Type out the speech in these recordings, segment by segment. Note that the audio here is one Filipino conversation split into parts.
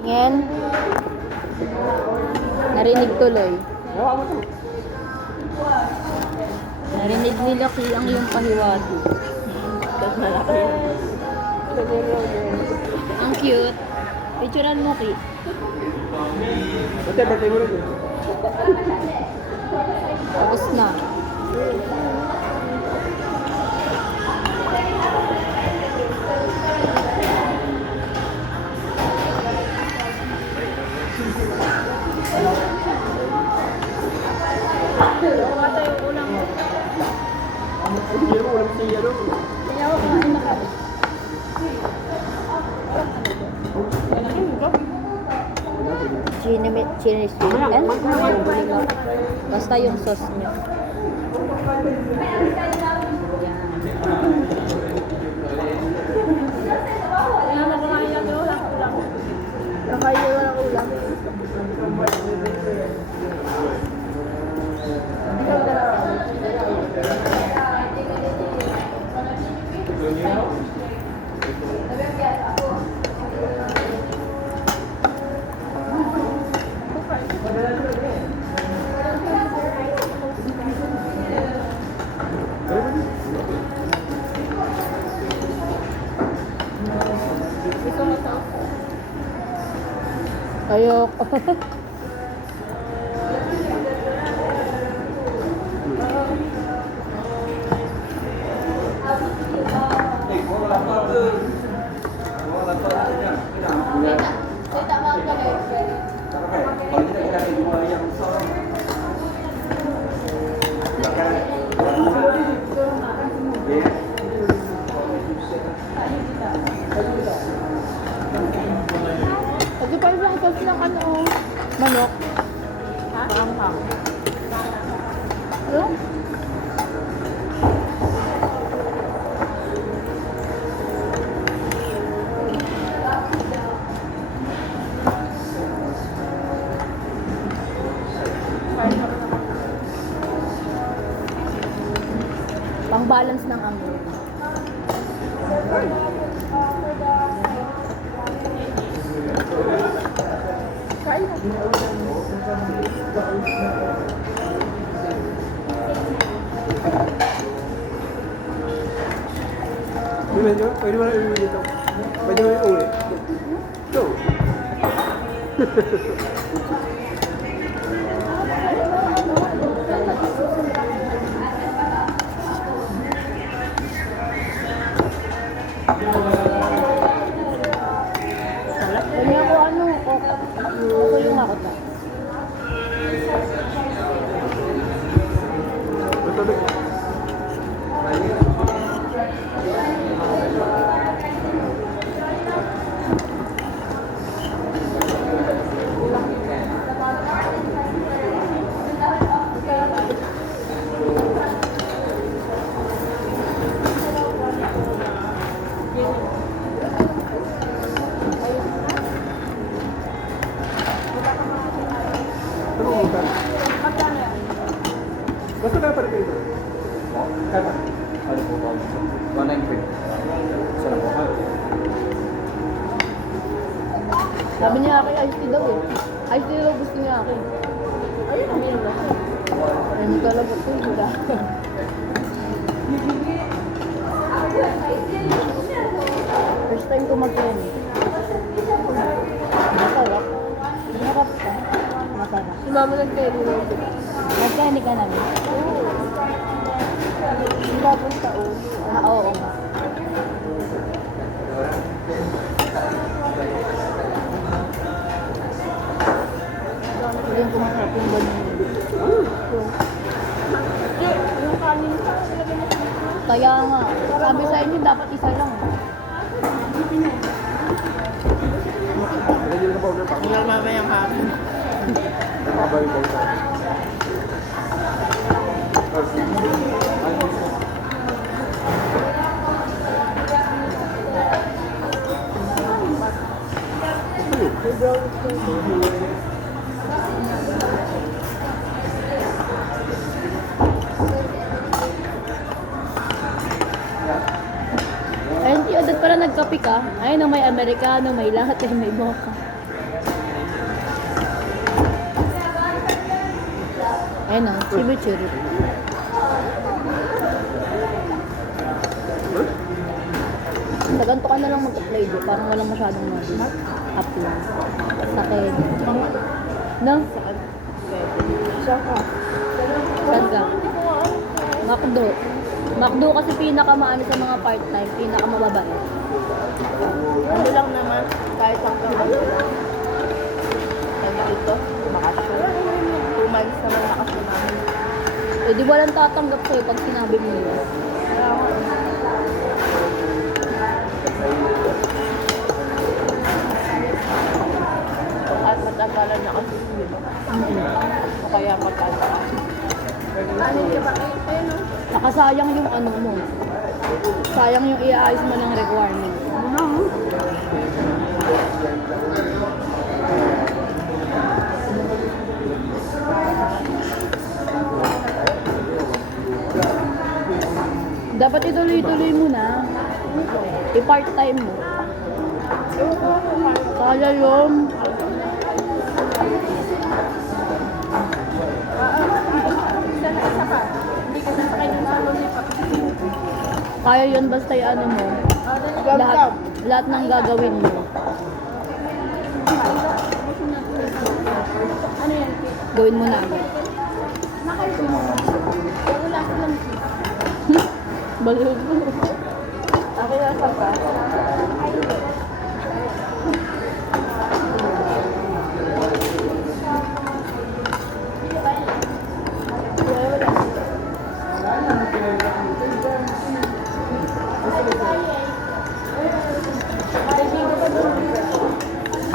Tingin. Narinig tuloy. Narinig ni Lucky ang iyong pahiwati. Ang cute. Picturean mo, Ki. Ate, birthday mo rin. Tapos na. Hindi mo ulam siya, no? Chili sweet. Basta yung sauce niya. Nakaya walang ulam. Ayoko. Kasi pa isang sauce ng ano, Manok. ha? Panghang. Ano? Pang balance ng amoy. Kain mo. Pwede mo na iuwi dito. Pwede mo na iuwi. Ito. Kanya ako ano, ako yung ako ta. Matulog. Ito mo buka. Magkano yan? Basta kaya pa rin ito. Kaya. Ano po ba? 193. Sana po. Sabi niya akin, ice tea daw eh. Ice tea daw gusto niya akin. Ayun, uminom na. Ano talaga ito, wala. First time ko mag-yan eh. Masarap. Masarap ka. Masarap. Si mama nag-carry na ito. Nagkani ka namin. Yung bagong taon. Oo nga. Hindi ko masarap yung ganun. Yung kanin ka, ilagay mo sa Kaya nga, sabi sa inyo dapat isa lang. Lagyan ng powder pa. Wala mamayang hapon. Nakaba yung powder. Ayun, Tio, dad pala nagkape ka. Ayun, may Amerikano, may lahat, may mocha. Ayun o, chimichurri. Sa ganito ka na lang mag-apply doon. Parang walang masyadong mag-apply. Sa akin. No? Saka. Saan ka? Macdo. Macdo kasi pinakamaano sa mga part-time. Pinakamababait. Ano lang naman, kahit hanggang ano. Hanggang ito, bakasyon. 2 months naman nakasyon namin. Eh di walang tatanggap sa'yo pag sinabi mo yun. Kaya ako, at matagalan na kasi di ba? O kaya matagalan. Ano yung ba? Ayun o. Nakasayang yung ano mo. Sayang yung iaayos mo ng requirement. Dapat ituloy-tuloy mo na. I-part-time mo. Kaya yun. Isa pa. Hindi ka sasakay ng salon ni Papa. Kaya yun basta yung ano mo. Lahat ng gagawin mo. Ano yan? Gawin mo na agad. Nakaisa mo. Wala silang Baliw mo. Ako na sa pa.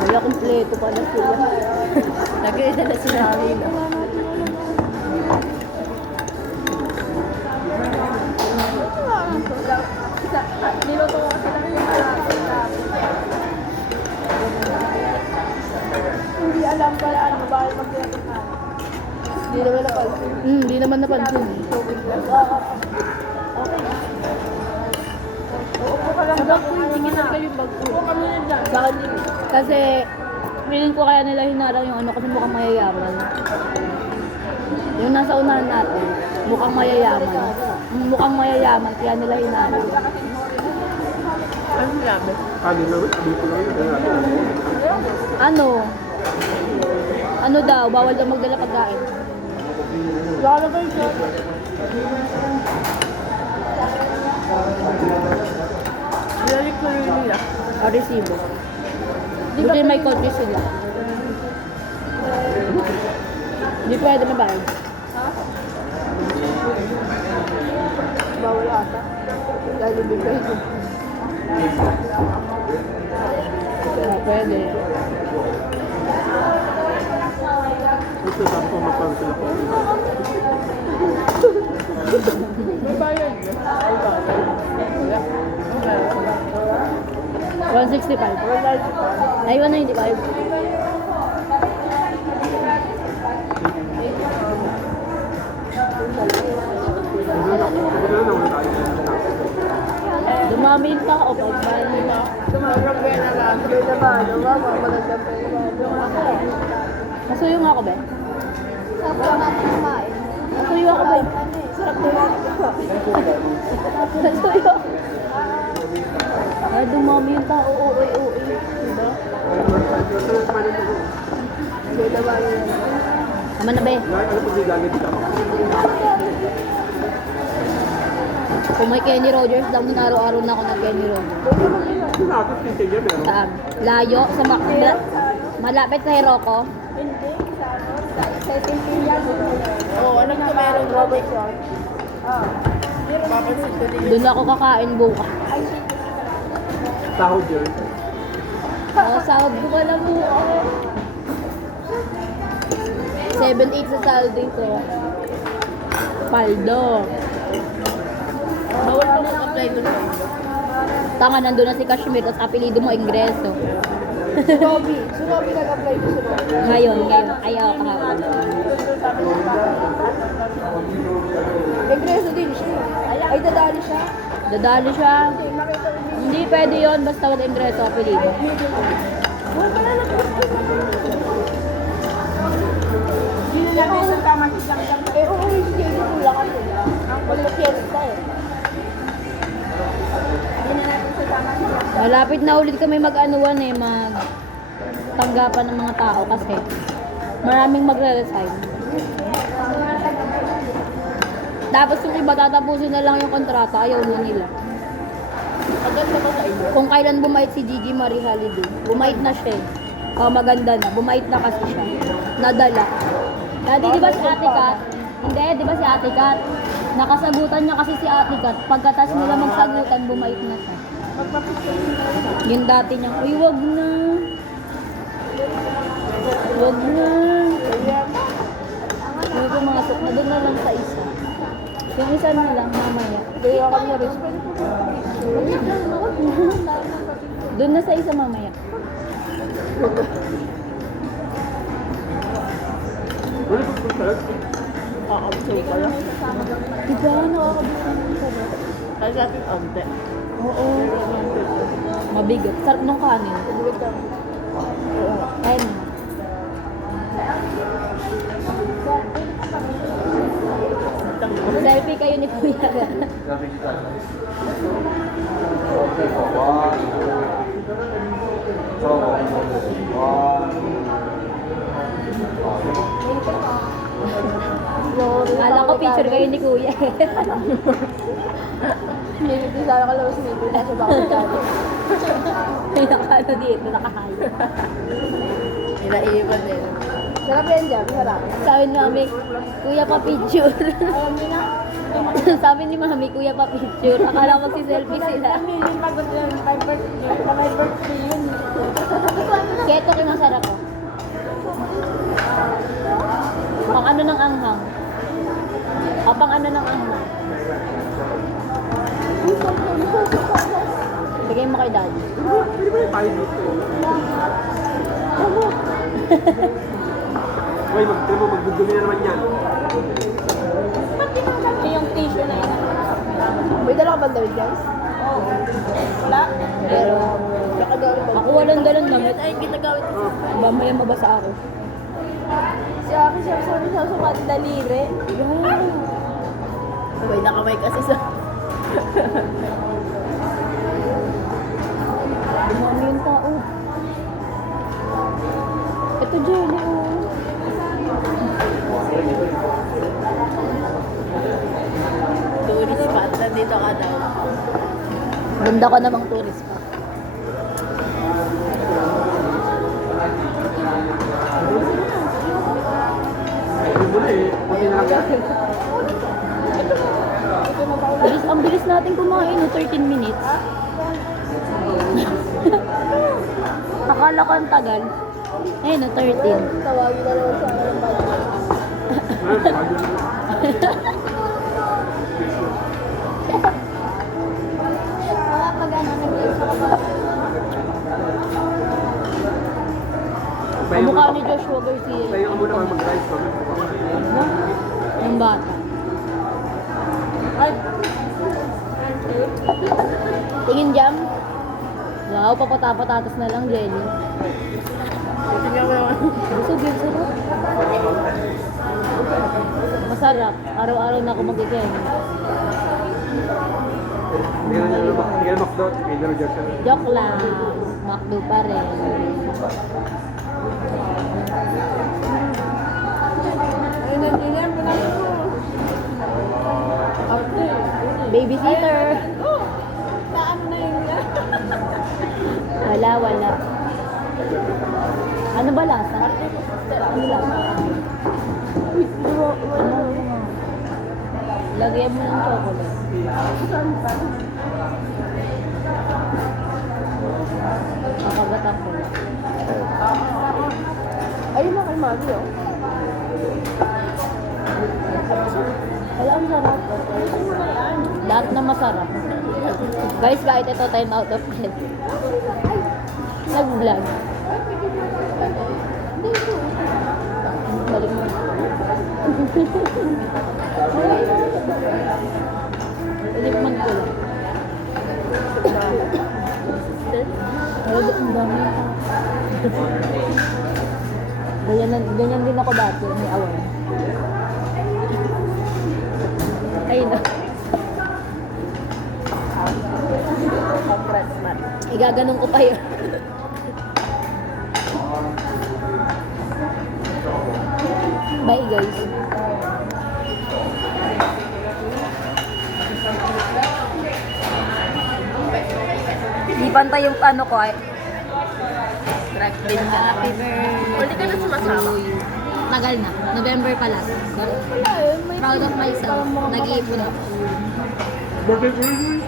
Wala, kumpleto pala sila. Nag-iisa na sila namin. Niluto ko kasi lang yung malapit na. Hindi alam pala ano, bawal mag-iapit na. Hindi naman napansin. Hindi naman napansin. Uupo ka lang Sabag dyan. ko, hindi kinagka yung bag ko. Uupo kami na dyan. Bakit din? Kasi, feeling ko kaya nila hinarang yung ano kasi mukhang mayayaman. Yung nasa unahan natin, mukhang mayayaman. Mukhang mayayaman, kaya nila hinarang. Ano sinabi? Dito lang yun. Ano? Ano daw? Bawal daw magdala pagkain. Lalagay siya. Ilalik ko rin nila. O resibo. Buti may kotse sila. Hindi pwede mabayad. Bawal ata. Dahil bibigay ko. Pwede. Ito saan ko mapansin ako. May bayad niya. May bayad. Wala. Okay. 165. Wala. Ay, 195. Dumami yung tao pag bali na. Tumarap pera lang. Sabi na ba? Ano ba? Magandang pera. Nasuyo nga ako, be. Sarap po natin kumain. Nasuyo ako, be. Sarap po natin kumain. Nasuyo. Ay, dumami yung tao. Oo. Diba? Hindi naman yun. Tama na, be. Ano po gagawin ako? Kung may Kenny Rogers daw, araw-araw na ako ng Kenny Rogers. Nakakit tintin niya meron. Saan? Layo? Sa malapit sa Hiroko? Hindi. Sa Tintiyan. Oo, alam ko meron Robertson. Papansin ko din. Doon ako kakain bukas. Sahod yun. Sahod ko pala bukas. 7-8 sa saldo ko. Paldo. Bawal ko mag-apply doon. Tanga, nandun na si Kashmir, tapos apelido mo, Ingreso. Si Robby nag-apply ko si Robby. Ngayon. Ayaw kahapon. Regreso din siya. Ay, dadali siya. Dadali siya. Hindi, nakita ko din. Hindi pwede yon basta wala Ingreso, apelido. Wala ka na nag-apply. Hindi na natin sa tamang isang Malapit na ulit kami mag-anuan eh, tanggapan ng mga tao kasi maraming magre-resign. Tapos yung iba tatapusin na lang yung kontrata, ayaw na nila. Agad ba sa inyo? Kung kailan bumait si Gigi Marie Holiday, bumait na siya eh. Oh, maganda na, bumait na kasi siya. Nadala. Dati di ba si Ate Kat? Hindi, di ba si Ate Kat? Nakasagutan niya kasi si Ate Kat. Pagkatas nila magsagutan, bumait na siya. Yung dati niyang, uy, wag na. Wag na. May pumasok na doon na lang sa isa. Yung isa na lang, mamaya. Kaya kami na-respect. Doon na sa isa mamaya. Uy, pagkakas. Kakabsay ka lang. Diba, nakakabisa ng sarap. Kasi ating ante. Oo. Mabigat. Sarap nung kanin. Ayun. Selfie kayo ni Kuya. Grabe kita. Okay, one. So, one. Kala ko picture kayo ni Kuya. Hindi sana ka lang sinipin na sa bakit dati. May nakano dito, nakahayo. Inaiwan din. Sarap yan dyan, sarap. Sabi ni Mami, Kuya pa picture. Alam niyo na? Sabi ni Mami, Kuya pa picture. Akala ko magsi-selfie sila. Yung pagod yun, my birthday yun. Keto kayo masarap ko. Pang ano ng anghang? Pang ano ng anghang? Bigay mo kay Daddy. Pwede ba yung tayo dito? Uy, magdudumi na naman yan. Yung tissue na yun. May dala ka ba damit, guys? Oo. Wala? Pero, Nakagawin ba? ako walang dalang damit. Ay, ginagawin ko. Mamaya mabasa ako. Si Aki siya, sorry siya sa mga daliri. May nakamay kasi sa... Dumami yung tao. Ito, Jelly, oh. Tourist spot, nandito ka daw. Ganda ko namang tourist pa. Pwede mo na eh. Pwede na lang yan. Ang bilis natin kumain, no? 13 minutes. Akala ko ang tagal. Eh, no, 13. Tawagin na naman sa akin ng budget. Pag ano, nag-iisa ka ba? Ang mukha ni Joshua Garcia. Tayo ka muna mag-rice. Yung bata. Ay, Tingin jam? Wow, papatapatatas na lang, Jelly. tingnan mo naman. Busog yun, sarap. Masarap. Araw-araw na ako mag-ikain. Hindi na McDo. Hindi na Joshua. Joke lang. McDo pa rin. Ay, nandiyan, pinasok mo. Babysitter. Oh, saan na yun yan? Wala. Ano ba lasa? Ano lasa? Ano? Lagyan mo ng chocolate. Makagatan ko lang. Ayun na kay Mami, oh. Wala, ang sarap. Lahat na masarap. Guys, kahit ito 10 out of 10. Nag-vlog. Balik mo. Ulit ko lang. Ang dami. Ganyan din ako dati, may awan. Ayun na. Compress man. Igaganong ko pa yun. Bye guys. Di pantay yung ano ko ay. Drag din ka na. Happy birthday. Hindi ka na sumasama. Tagal na. November pa lang. Proud of myself. Nag-iipon ako. Birthday ko rin.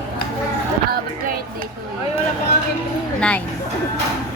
Happy birthday to you. Ay, wala pa nga kayo. 9.